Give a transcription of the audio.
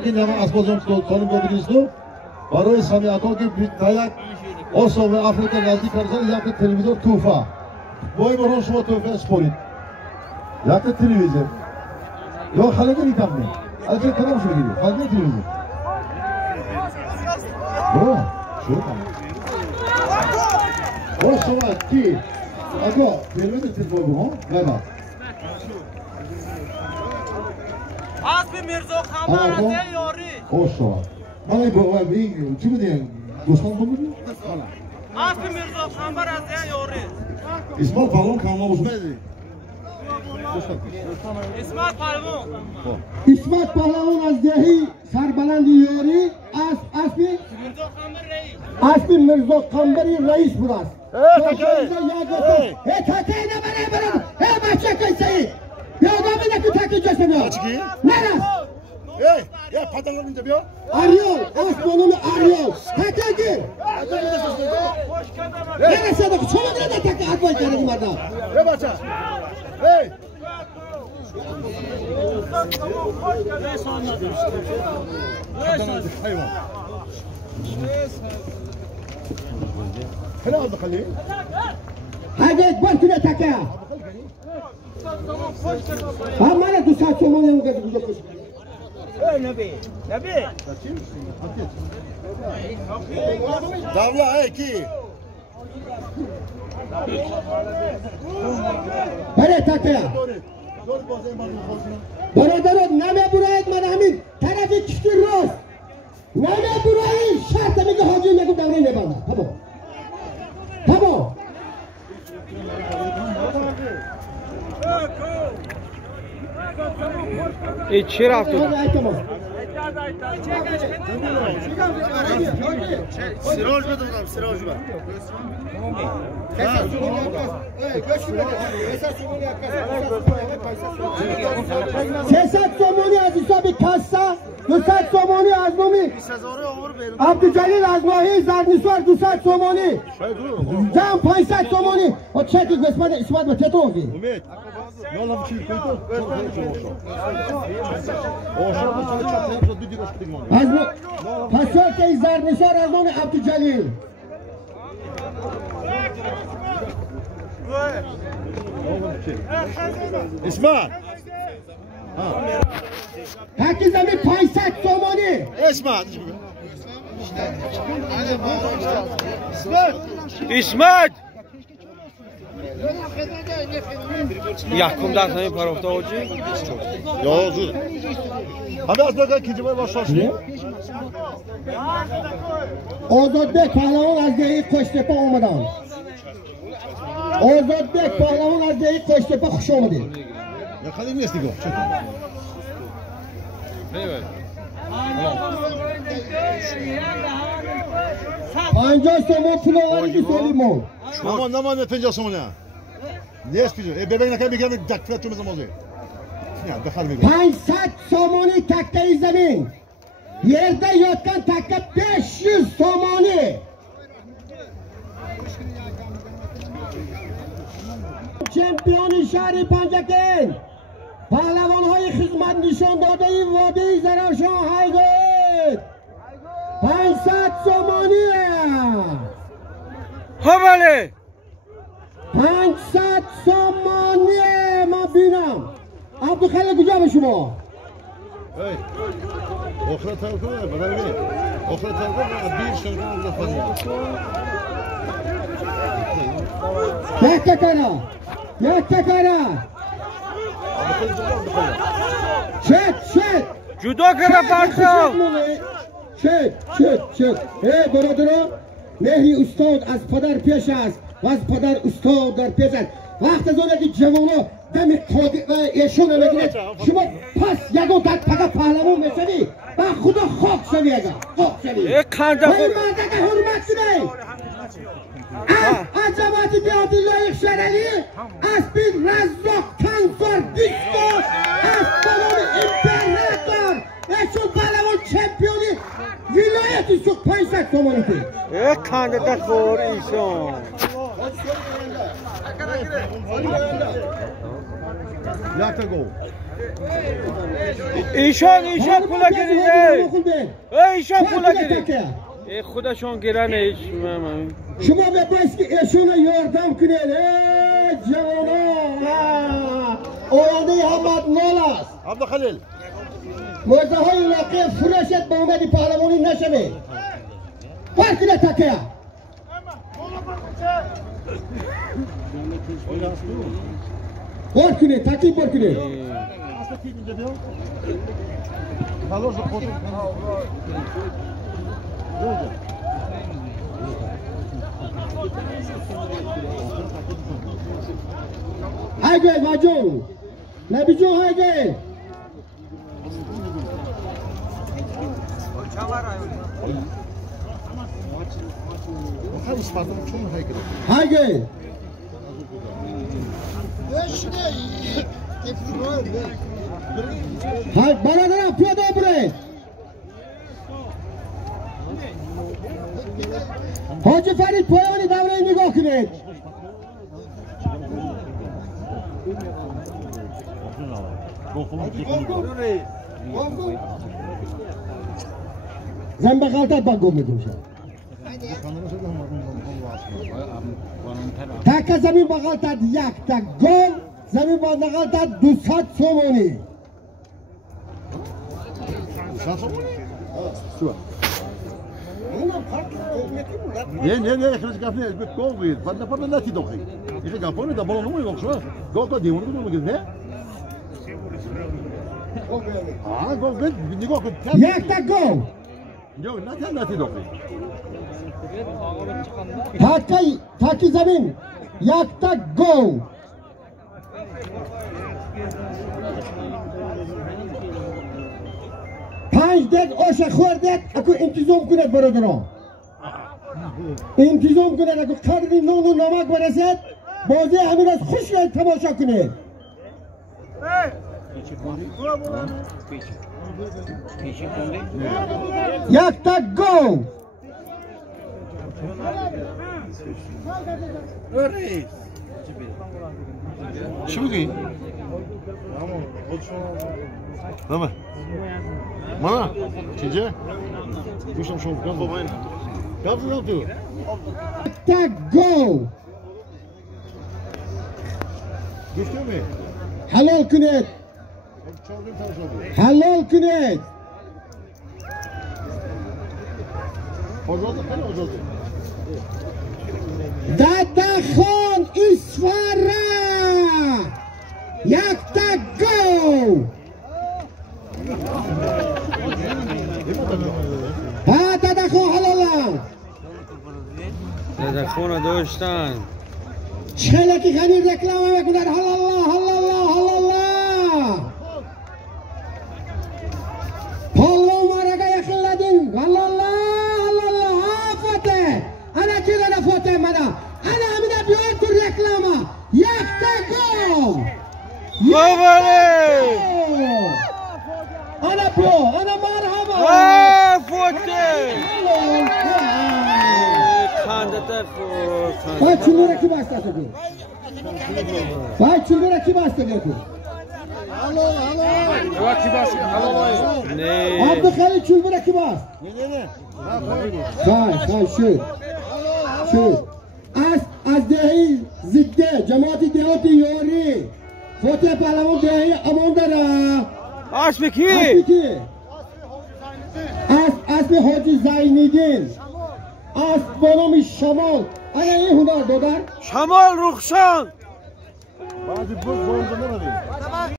این همه اسبازم سالم دادید است برای سمیعتان که بیتایک آسیا و آفریقا نزدیک کرده یک تلویزیون توفا وای برای شما توفا اسپورید یک تلویزیون یا خالق نیکم نه از چه کدام شو بگیری خالق تلویزیون برو شو کن برو شما کی اگه تلویزیون تلفون ها بگا اسب میرزا خمر از یاری خوش شما من این چی بودین دوستان بودین اسب میرزا خمر از یاری اسمال پالون کاملا بوده اسمت پهلوان اسمت پهلوان از دهی سربلند یاری اسب میرزا قنبری رئیس بود است تکه نبره برم بچه کسی یادم میده که تکه جسم بیا نه یا پاتنگان اینجا بیا آریال اسبانون آریال تکه گیر نرسیده که شما دیده تکه حتمایی کردی مردم بچه هی هلا دخلي هاجت بركنا تكا هم انا دو ساعت شما نمیگه گوش نبی داولا ای کی بره تکا برادران نمه براید من همین طرفی کشتی راست نمه براید شرط میگه حاجی میگه دوره نبانده تمام ای چی رفت سراج بدم سراج بد سیصد تومانی از حساب کاسا 200 تومانی از نومی عبدالجلیل از ماهی زرنسوار 200 تومانی جمع 500 تومانی و چکی اسمت به چطور ہوگی امید یالا بچی کویتو از پسر که زرنسوار از نوم عبدالجلیل اسمع تکی زمین 500 تومانی اسمع اسمت یکم دست همین پرافته آجی یا زود همه از نگاه که جمعه باشاشتی آزادبک پهلوان از دهی کشتپا آمدن آزادبک پهلوان از دهی کشتپا خوش آمده یا خیلی نیست دیگه 50 تومان پول آوردی سلیمان نمان 50 تومانه نیست پیجو ببین نکنه میگم دکتر تو مزمازه نه دخل میگم 500 تومانی تکه زمین یرده یادکن تکه 500 تومانی چمپیون شهر پنجکین پهلوان های خدمت نشان داده این وادی زرافشان هایگوت 500 تومانیه ها بله 500 تومانیه ما بینم عبدالخالق کجا به شما آخر تلقه بدر بی آخر تلقه بیر شنگان لفظی یک تکره شد جدا کرده پرسا شد برادران مهری استاد از پدر پیش است و از پدر استاد در پیش است وقت از اونه که جوانا دم قادی و ایشون بگیرد شما پس یکو در پگه پهلوان میشوی و خدا خاک شوی اگه خاک شوی یک خنده و این مرده که حرمت شده از جماعت دیاتی لایق شرعی از بین رزاق کنزار دیسکو از بلان امپراتور ایشون پهلوان چمپیونی ولایتی سوک 500 تومانی که یک خنده دخور ایشان یک تا گو ایشان پولا گیریده ایشان پولا گیریده خودشون گیرنه شما ببایست که ایشون یاردم کنید جوانا آینده حمد مال است عبدالخلیل موزه های علاقه فروشت با اومدی پهلوانی نشده بار کنه تکیه بار کنه تکی بار کنه های گه واجون نبی جو های گه های گه های برادرم پیاده بره حاجی فرید پایانی دوره نگاه کنید زن به غلطت با گم میگوشه تک زمین با غلطت یک تک گل زمین با غلطت 200 سومونی نه خلاص گفتم از گل بود بعد نتی داخل یه گپونه دا بالا نمیگم شو گل تا دیوونه بود میگه نه گل نگاه کن یک تا گل جو نتی داخل تاکی زمین یک تا گل پنج دق آش خوردید اکو انتظام کنید برادران انتظام کنید اکو قدری نون و نمک برسید بازی همین از خوش تماشا کنید یک تا گل چی میگی؟ نامه مانا چیجه؟ گوشم شما بکن بابا این گفت دادم تو تا گل گفتم می حلال کنید حلال کنید آزاده خیلی آزاده دادا خان اسفاره یک تا گل ها دادا خان حلالا دادا خون داشتن چله که خیلی رکلامه میکنن حلالا حلالا حلالا پالو مارگا یخلدین حلالا حلالا ها فاته انا چیزا فاته منا انا همینا بیاید تو رکلامه یک تا گل باباره انا برو انا مرحبا فوته خندته باید چلو رکی بسته تو باید چلو رکی بسته تو عبد خیلی چلو رکی بست خیلی شد از دهی زده جماعت دهاتی یاری فوته پهلوان دهی امان داره اسم کی؟ اسم حاجی زینیدین اسم بانام شمال انا این هنر دادن شمال رخشان بعضی بود زنده نمیدیم